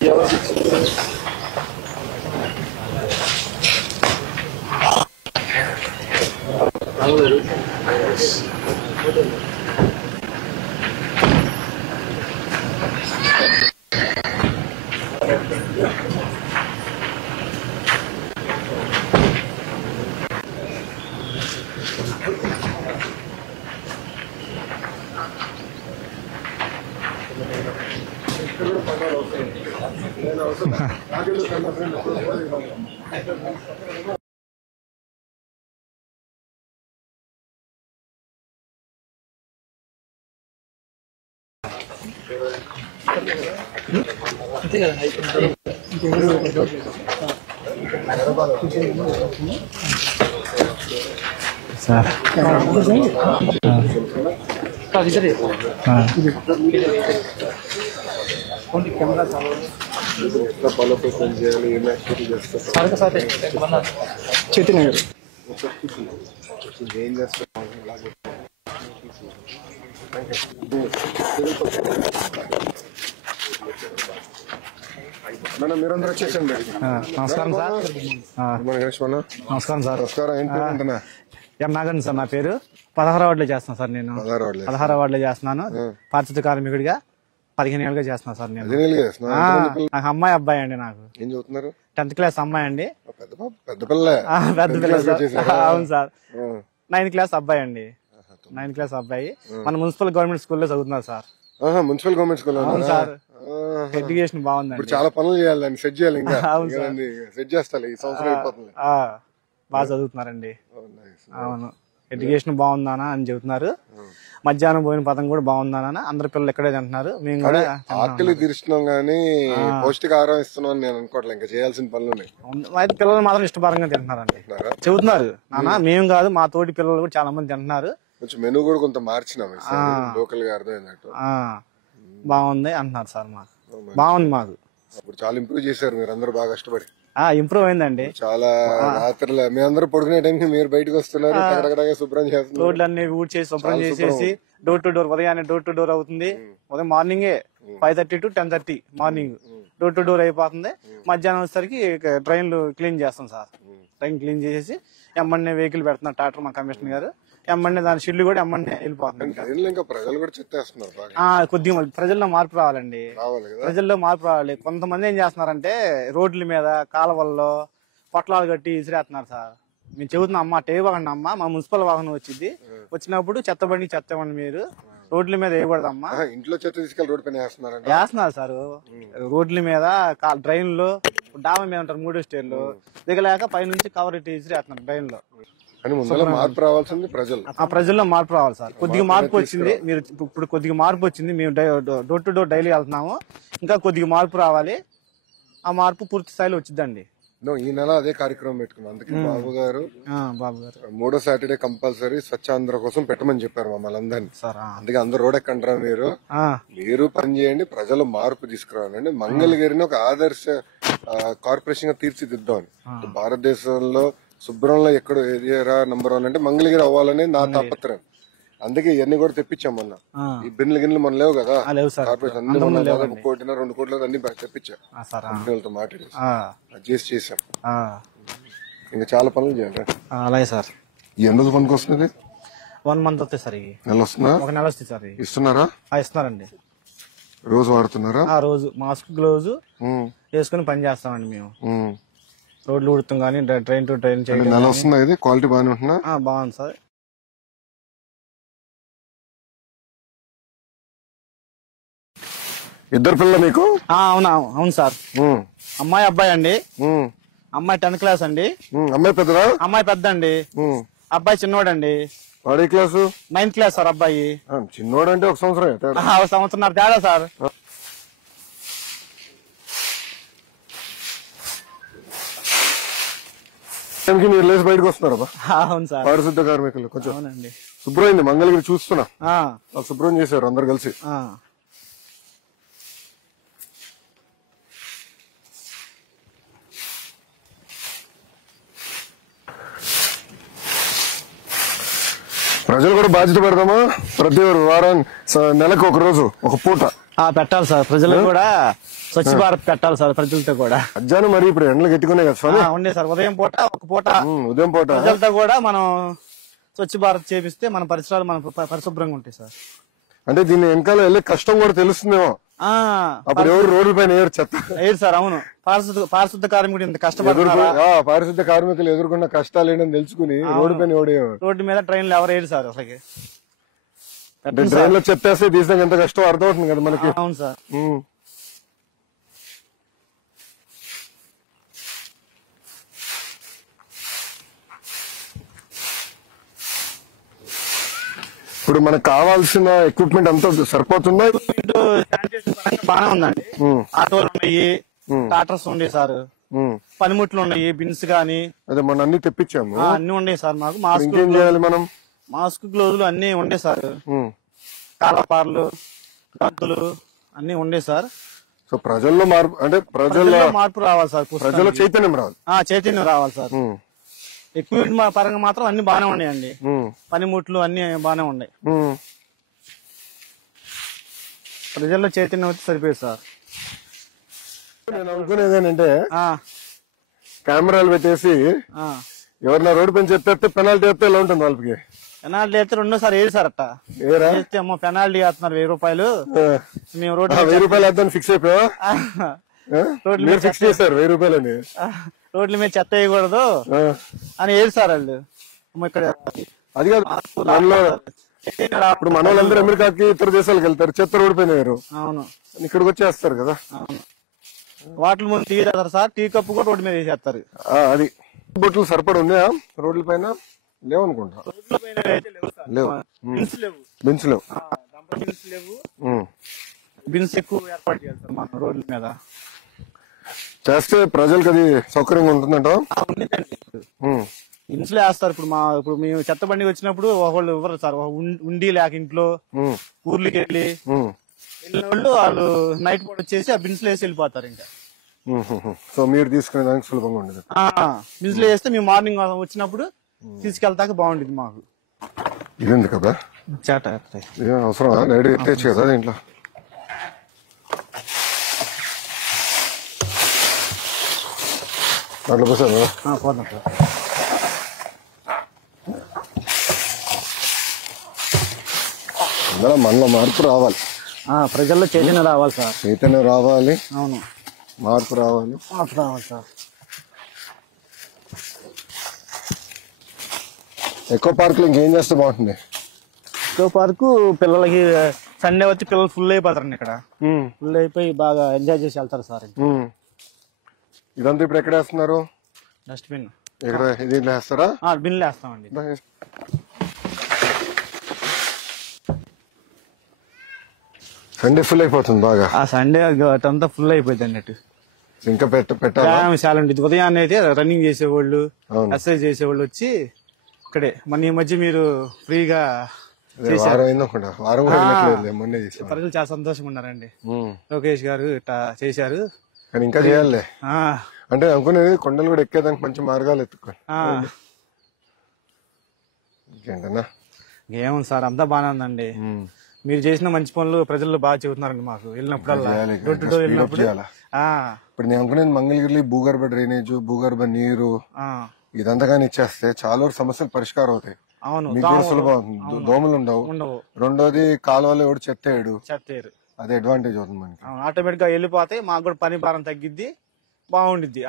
మీరందరూ వచ్చేసండి. నమస్కారం సార్. నమస్కారం సార్. ఎం నాగన్ సార్ నా పేరు. 16వ వార్డులో చేస్తాను సార్. నేను 16వ వార్డులో చేస్తున్నాను. పారిశుద్ధ కార్మికుడిగా 15 ఏళ్ళుగా చేస్తున్నాను సార్. నేను నాకు అమ్మాయి అబ్బాయి అండి. నాకు 10th క్లాస్ అమ్మాయి అండి. పెద్ద పిల్ల సార్. అవును సార్. 9th క్లాస్ అబ్బాయి అండి. 9th క్లాస్ అబ్బాయి మన మున్సిపల్ గవర్నమెంట్ స్కూల్లో చదువుతున్నారు సార్. Municipal government school. అవును సార్. ఎడ్యుకేషన్ బాగుందండి. చాలా పనులు చేయాలి, సెట్ చేయాలి. అవును సార్, సెట్ చేస్తారు. ఈ సంవత్సరం అయిపోతుంది. బాగా చదువుతున్నారండి. అవును, ఎడ్యుకేషన్ బాగుందానా అని చెబుతున్నారు. మధ్యాహ్నం పోయిన పదం కూడా బాగుందానా. అందరు పిల్లలు ఇక్కడే తింటున్నారు. మేము కూడా ఆకలి తీరుస్తున్నాం గానీ పౌష్టికాహారం ఇస్తున్నాం నేను అనుకోవట్లేదు. ఇంకా చేయాల్సిన పనులు ఉన్నాయి. అయితే పిల్లలు మాత్రం ఇష్టపరంగా తింటున్నారండి, చెబుతున్నారు. నాన్న మేము కాదు, మా తోటి పిల్లలు కూడా చాలా మంది తింటున్నారు. కొంచెం మెనూ కూడా కొంత మార్చినాం లోకల్ గా అర్థమైనట్టు. బాగుంది అంటున్నారు సార్. మాకు బాగుంది. మాకు ఇప్పుడు చాలా ఇంప్రూవ్ చేశారు మీరు అందరూ బాగా కష్టపడి. ఇంప్రూవ్ అయిందండి. చాలా రాత్రులు మీ అందరూ పడుకునే టైంకి మీరు బయటకు వస్తున్నారు, శుభ్రం చేస్తున్నారు. రోడ్లన్నీ ఊడ్ చేసి శుభ్రం చేసేసి డోర్ టు డోర్, ఉదయాన్నే డోర్ టు డోర్ అవుతుంది. ఉదయం మార్నింగే 5:30 to 10:30 morning door to door అయిపోతుంది. మధ్యాహ్నం వచ్చేసరికి ట్రైన్లు క్లీన్ చేస్తాం సార్. ట్రైన్ క్లీన్ చేసేసి ఎమ్మన్నే వెహికల్ పెడుతున్నారు ట్రాక్టర్ మా కమిషనర్ గారు. ఎమ్మన్నే దాని షిల్లు కూడా ఎమ్మన్నే వెళ్ళిపోతుంది. కొద్దిగా ప్రజల్లో మార్పు రావాలండి. ప్రజల్లో మార్పు రావాలి. కొంతమంది ఏం చేస్తున్నారంటే రోడ్ల మీద కాలువల్లో పొట్లాలు కట్టి ఇసిరేస్తున్నారు సార్. మేము చెబుతున్నాం, అమ్మ టేవ్వకండి అమ్మ, మా మున్సిపల్ వాహనం వచ్చింది, వచ్చినప్పుడు చెత్తబండి మీరు రోడ్ల మీద వేయకూడదమ్మా. ఇంట్లో చెత్త తీసుకెళ్ళి రోడ్ పైన వేస్తున్నారు సార్. రోడ్ల మీద డ్రైన్ లో డాబా మీద ఉంటారు 3వ స్టేర్లు దిగలేక పైనుంచి కవర్ ఇట్టి ఇసిరేస్తున్నారు డ్రైన్ లో. మార్పు రావాల్సింది ప్రజలు. ప్రజల్లో మార్పు రావాలి సార్. కొద్దిగా మార్పు వచ్చింది. మీరు ఇప్పుడు కొద్దిగా మార్పు వచ్చింది. మేము డోర్ టు డోర్ డైలీ వెళ్తున్నాము. ఇంకా కొద్దిగా మార్పు రావాలి. ఆ మార్పు పూర్తి స్థాయిలో వచ్చిందండి. ఈ నెల అదే కార్యక్రమం పెట్టుకున్నాం. అందుకే బాబు గారు 3వ సాటర్డే కంపల్సరీ స్వచ్ఛాంధ్ర కోసం పెట్టమని చెప్పారు మమ్మల్ని అందరినీ. అందుకే అందరు రోడ్ ఎక్కంటారా, మీరు పని చేయండి, ప్రజలు మార్పు తీసుకురావాలండి. మంగళగిరిని ఒక ఆదర్శ కార్పొరేషన్ గా తీర్చిదిద్దామని. భారతదేశంలో శుభ్రంలో ఎక్కడ ఏరియా నంబర్ 1 అంటే మంగళగిరి అవ్వాలని నా తాపత్రయం. అందుకే ఇవన్నీ కూడా తెప్పించాం మొన్న. ఈ గిన్నెలు మన లేవు కదా కార్పొరేషన్, 1 కోటి 2 కోట్ల అన్ని తెప్పించా. కంపెనీలతో మాట్లాడి చేసి చేసాం. ఇంకా చాలా పనులు చేయాలి. అలాగే సార్. ఎన్ని రోజులు పనికి వస్తుంది? 1 month వస్తే సార్. నెల వస్తుందా? 1 నెల వస్తుంది సార్. ఇస్తున్నారా? ఇస్తున్నారండి. రోజు వాడుతున్నారా? రోజు మాస్క్ గ్లోవ్స్ వేసుకుని పని చేస్తామండి మేము. రోడ్లు ఉడుతాం కానీ ట్రైన్ టు ట్రైన్ చేయడం. నెల వస్తుందా? ఇది క్వాలిటీ బాగానే ఉంటుందా? బాగుంది సార్. ఇద్దరు పిల్లలు మీకు? అవును సార్. అమ్మాయి అబ్బాయి అండి. అమ్మాయి 10th క్లాస్ అండి. అమ్మాయి పెద్దదా? అమ్మాయి పెద్ద అండి. అబ్బాయి చిన్నోడండి. వాడే క్లాసు? 9th class sir. అబ్బాయి చిన్నోడు అంటే 1 సంవత్సరం. 1 సంవత్సరం తేడా సార్. మీరు లేచి బయటకు వస్తున్నారా? అవును సార్. పారిశుద్ధ కార్మికులు కొంచెం శుభ్రమైంది. మంగళగిరి చూస్తున్నా, శుభ్రం చేశారు అందరు కలిసి. ప్రజలు కూడా బాధ్యత పెడదామా? ప్రతి వారం నెలకు 1 రోజు 1 పూట పెట్టాలి సార్. ప్రజలు కూడా స్వచ్ఛ భారత్ పెట్టాలి సార్ ప్రజలతో కూడా. మధ్యాహ్నం మరి ఇప్పుడు ఎండలు గెట్టుకునే కదా స్వామి. ఉండే సార్ ఉదయం పూట ఒక పూట ఉదయం పూట ప్రజలతో కూడా మనం స్వచ్ఛ భారత్ చేపిస్తే మన పరిసరాలు మన పరిశుభ్రంగా ఉంటాయి సార్. అంటే దీన్ని వెనకాల వెళ్ళే కష్టం కూడా తెలుస్తుందేమో. అప్పుడు ఎవరు రోడ్ల పైన ఏరు చెత్త ఏరు సార్. అవును, పారిశుద్ధ కార్మికుడు ఇంత కష్టపడుతున్నారు. పారిశుద్ధ కార్మికులు ఎదుర్కొన్న కష్టాలు ఏంటని తెలుసుకుని రోడ్డు పైన రోడ్డు మీద ట్రైన్లు ఎవరు ఏరు సార్ అసలు. ట్రైన్ లో చెప్పేస్తే తీసాక ఎంత కష్టం అర్థమవుతుంది కదా మనకి. అవును సార్. ఇప్పుడు మనకు కావాల్సిన ఎక్విప్మెంట్ అంతా సరిపోతుందా? బాగానే ఉందండి. ఆటోలు ఉన్నాయి, టాటర్స్ ఉన్నాయి సార్, పనిముట్లు ఉన్నాయి, బిన్స్ గానీ. అదే మనం అన్ని తెప్పించాము, అన్ని ఉన్నాయి సార్. మాకు మాస్క్, మనం మాస్క్, గ్లోజులు అన్ని ఉండే సార్. కాలపార్లు, గంతులు అన్ని ఉండే సార్. సో ప్రజల్లో మార్పు, అంటే ప్రజల్లో మార్పు రావాలి సార్. ప్రజల్లో చైతన్యం రావాలి. చైతన్యం రావాలి సార్. ఎక్విప్మెంట్ పరంగా మాత్రం అన్ని బాగానే ఉన్నాయండి. పనిముట్లు అన్ని బాగానే ఉన్నాయి. ప్రజల్లో చైతన్యం వచ్చి సరిపోయింది సార్. నేను అనుకునేది ఏంటంటే కెమెరాలు పెట్టేసి ఎవరన్నా రోడ్డు పైన చెప్పేస్తే పెనాల్టీ వేస్తే ఎలా ఉంటుంది వాళ్ళకి? పెనాల్టీ అయితే రెండోసారి ఏది సార్ అట్ట వేస్తే అమ్మో పెనాల్టీ వేస్తున్నారు 1000 రూపాయలు. మేము రోడ్డు 1000 రూపాయలు వేద్దాం ఫిక్స్ అయిపోయా. రోడ్ల మీద ఫిక్స్ చేశారు 1000 రూపాయలని. రోడ్ల మీద చెత్త వేయకూడదు అని ఏది సార్ వాళ్ళు. ఇక్కడ అది కాదు, ఇప్పుడు మన వాళ్ళందరూ అమెరికాకి ఇతర దేశాలకు వెళ్తారు, చెత్త రోడ్డు పైన వేరు. అవును, ఇక్కడికి వచ్చేస్తారు కదా. వాటి ముందు టీ తాగుతారు సార్, టీ కప్పు కూడా రోడ్డు మీద వేసేస్తారు. అది బొట్లు సరిపడి ఉన్నాయా రోడ్ల పైన? లేవనుకుంటా. లేవు, బిన్స్ లేవు. బిన్స్ ఎక్కువ ఏర్పాటు చేయాలి సార్ మన రోడ్ల మీద. చేస్తే ప్రజలకు అది సౌకర్యంగా ఉంటుందంట. ఇంట్లో వేస్తారు. ఇప్పుడు మేము చెత్త బండి వచ్చినప్పుడు ఒకళ్ళు ఇవ్వరు సార్. ఉండి లేక ఇంట్లో ఊర్లకి వెళ్ళిన వాళ్ళు నైట్ పూట వచ్చేసి ఆ బిన్స్ లో వేసి వెళ్ళిపోతారు. ఇంకా సో మీరు తీసుకునే దానికి సులభంగా ఉండదు. బిన్స్ లో వేస్తే మేము మార్నింగ్ వచ్చినప్పుడు తీసుకెళ్తాక బాగుండేది మాకు. ఇదేంది కదా చేట అవసరం నైట్ ఎత్తేచ్చు కదా దీంట్లో. అట్లా పోసాను పోదాం సార్. అందరూ మనలో మార్పు రావాలి, ప్రజల్లో చైతన్యం రావాలి సార్. చైతన్యం రావాలి. అవును, మార్పు రావాలి. మార్పు రావాలి సార్. ఎక్కువ పార్కులు ఇంకేం చేస్తే బాగుంటుంది? ఎక్కువ పార్కు పిల్లలకి సండే వచ్చి పిల్లలు ఫుల్ అయిపోతారండి. ఇక్కడ ఫుల్ అయిపోయి బాగా ఎంజాయ్ చేసి వెళ్తారు సార్. ఇదంతా ఇప్పుడు ఎక్కడ వేస్తున్నారు? డస్ట్బిన్ ఇక్కడ దీంట్లో వేస్తారా? బిన్లు వేస్తామండి. సండే ఫుల్ అయిపోతుంది బాగా. సండే అంతా ఫుల్ అయిపోయింది అన్నట్టు. ఇంకా పెట్టాలి. ఉదయాన్నే అయితే రన్నింగ్ చేసేవాళ్ళు, ఎక్సర్సైజ్ చేసేవాళ్ళు వచ్చి ఇక్కడే. మన ఈ మధ్య మీరు ఫ్రీగా ప్రజలు చాలా సంతోషంగా ఉన్నారండి. లోకేష్ గారు ఇట్లా చేశారు, కానీ ఇంకా చేయాలి. అంటే అనుకునేది కొండలు కూడా ఎక్కేదానికి మంచి మార్గాలు ఎత్తుకోండి. ఇంకేంటన్నా ఏముంది సార్, అంతా బాగానే ఉందండి. మీరు చేసిన మంచి పనులు ప్రజలు బాగా చెబుతున్నారండి మాకు వెళ్ళినప్పుడల్లా. ఇప్పుడు నేను అనుకునేది మంగళగిరి భూగర్భ డ్రైనేజ్, భూగర్భ నీరు ఇదంతా కానీ ఇచ్చేస్తే చాలా సమస్యలు పరిష్కారం అవుతాయి. మీకు కూడా సులభం, దోమలు ఉండవు. రెండోది కాలువలో ఎవడు చెత్తేయడు, అదే అడ్వాంటేజ్ అవుతుంది మనకి. ఆటోమేటిక్ గా వెళ్ళిపోతే మాకు కూడా పని భారం తగ్గిద్ది, బాగుండిద్ది.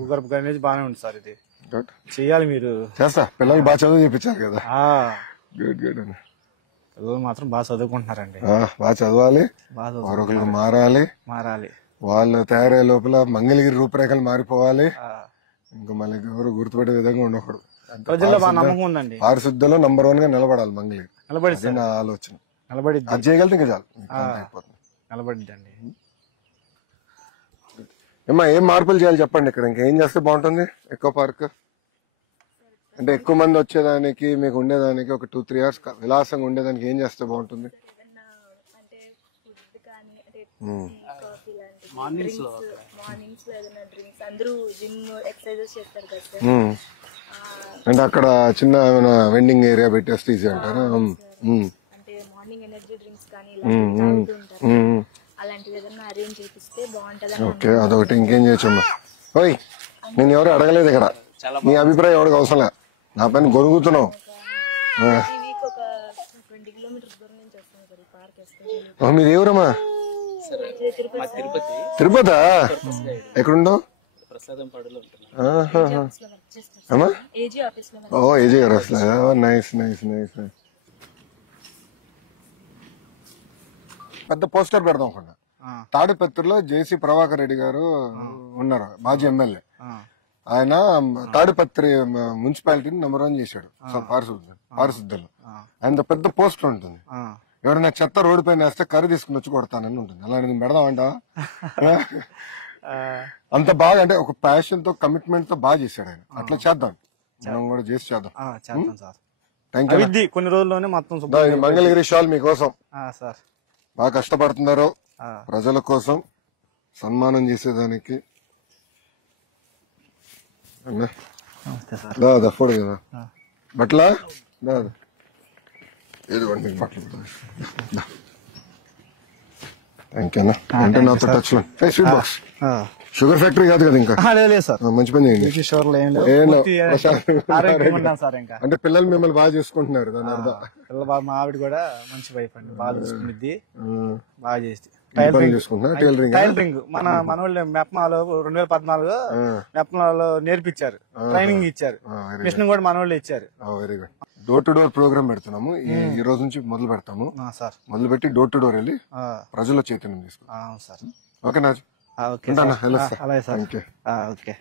భూగర్భ డ్రైనేజ్ బాగానే ఉంది సార్. ఇది చెయ్యాలి, మీరు చేస్తా. పిల్లలు బాగా చదువు చెప్పించారు కదా. Good good. పిల్లలు మాత్రం బాగా చదువుకుంటున్నారండి. బాగా చదవాలి, మరొకరికి మారాలి. వాళ్ళు తయారయ్యే లోపల మంగళగిరి రూపురేఖలు మారిపోవాలి. ఇంకా మళ్ళీ ఎవరు గుర్తుపెట్టే విధంగా ఉండకూడదు. ప్రజల్లో బాగా నమ్మకం ఉందండి. పారిశుద్ధ్యంలో నంబర్ 1 గా నిలబడాలి మంగళగిరి. నిలబడి నా ఆలోచన. నిలబడిద్ది, అది చేయగలితే ఇంకా చాలు. నిలబడిద్దండి. ఏమా ఏం మార్పులు చేయాలి చెప్పండి ఇక్కడ? ఇంకేం చేస్తే బాగుంటుంది? ఎక్కువ పార్క్ అంటే ఎక్కువ మంది వచ్చేదానికి, మీకు ఉండేదానికి ఒక 2-3 hours విలాసంగా ఉండేదానికి ఏం చేస్తే బాగుంటుంది? మార్నింగ్స్ లో ఏదైనా డ్రింక్స్, అందరూ జిమ్ ఎక్సర్సైజెస్ చేస్తారు కదా సార్. అంటే అక్కడ చిన్న వెండింగ్ ఏరియా పెట్టేస్తే ఈజీ అంటారా? అంటే మార్నింగ్ ఎనర్జీ డ్రింక్స్ కానీ ఇలా తాగుతూ ఉంటారు. అలాంటివి ఏదైనా అరేంజ్ చేపిస్తే బాగుంటదని ఓకే, అదొకటి. ఇంకేం చేయొచ్చమ్మా? ఓయ్, నేను ఎవరు అడగలేదు ఇక్కడ, నీ అభిప్రాయం ఎవరికి అవసరం లే, నా పైన గొరుగుతున్నావు. ఈ వీక్ ఒక 20 కిలోమీటర్స్ దూరం నుంచి వస్తాను సార్ ఈ పార్క్ ఎస్పెషల్లీ. మీరు ఎవరమ్మా? తిరుపతా? ఎక్కడుండవు? అమ్మా, ఏజీ ఆఫీస్ లో ఓ ఏజీ గారు వస్తుందా? Nice nice nice. పెద్ద పోస్టర్ పెడదాం అనుకున్నా. తాడిపత్రిలో జేసీ ప్రభాకర్ రెడ్డి గారు ఉన్నారు, మాజీ ఎమ్మెల్యే. ఆయన తాడిపత్రి మున్సిపాలిటీని నెంబర్ 1 చేశాడు పారిశుద్ధ్యంలో. ఆయన పెద్ద పోస్టర్ ఉంటుంది, ఎవరైనా చెత్త రోడ్డు పైన వేస్తే కర్రీ తీసుకుని వచ్చి కొడతానని ఉంటుంది. అలాంటిది పెడదామంట. అంత బాగా, అంటే ఒక ప్యాషన్ తో కమిట్మెంట్ తో బాగా చేశాడు ఆయన. అట్లా చేద్దాం, మనం కూడా చేసి చేద్దాం. Thank you. కొన్ని రోజుల్లోనే మొత్తం మంగళగిరి షాల్ మీకోసం. సార్ బాగా కష్టపడుతున్నారు ప్రజల కోసం, సన్మానం చేసేదానికి. ఫోడు కదా బట్ల ఏదిగోండి బట్టలు. థ్యాంక్ యూ అన్న. అంటే నాతో టచ్ లో స్వీట్ బాక్స్. షుగర్ ఫ్యాక్టరీ కాదు కదా ఇంకా? లేదు సార్, మంచి పని చేయండి. అంటే పిల్లలు మిమ్మల్ని బాగా చూసుకుంటున్నారు, దాని అర్థం. పిల్లలు బాగా, మా ఆవిడ కూడా మంచి వైఫ్ అండి, బాగా చూసుకుంటుంది, బాగా చేసి. టైలరింగ్ మన వాళ్ళు మెప్మాలో 2014 మెప్మాలో నేర్పించారు, ట్రైనింగ్ ఇచ్చారు, మిషన్ కూడా మన వాళ్ళు ఇచ్చారు. Very good. Door to door program పెడుతున్నాము ఈ రోజు నుంచి, మొదలు పెడతాము. మొదలు పెట్టి డోర్ టు డోర్ వెళ్ళి ప్రజల చైతన్యం తీసుకుంటాం. సార్ ఓకేనా? అలాగే సార్. ఓకే.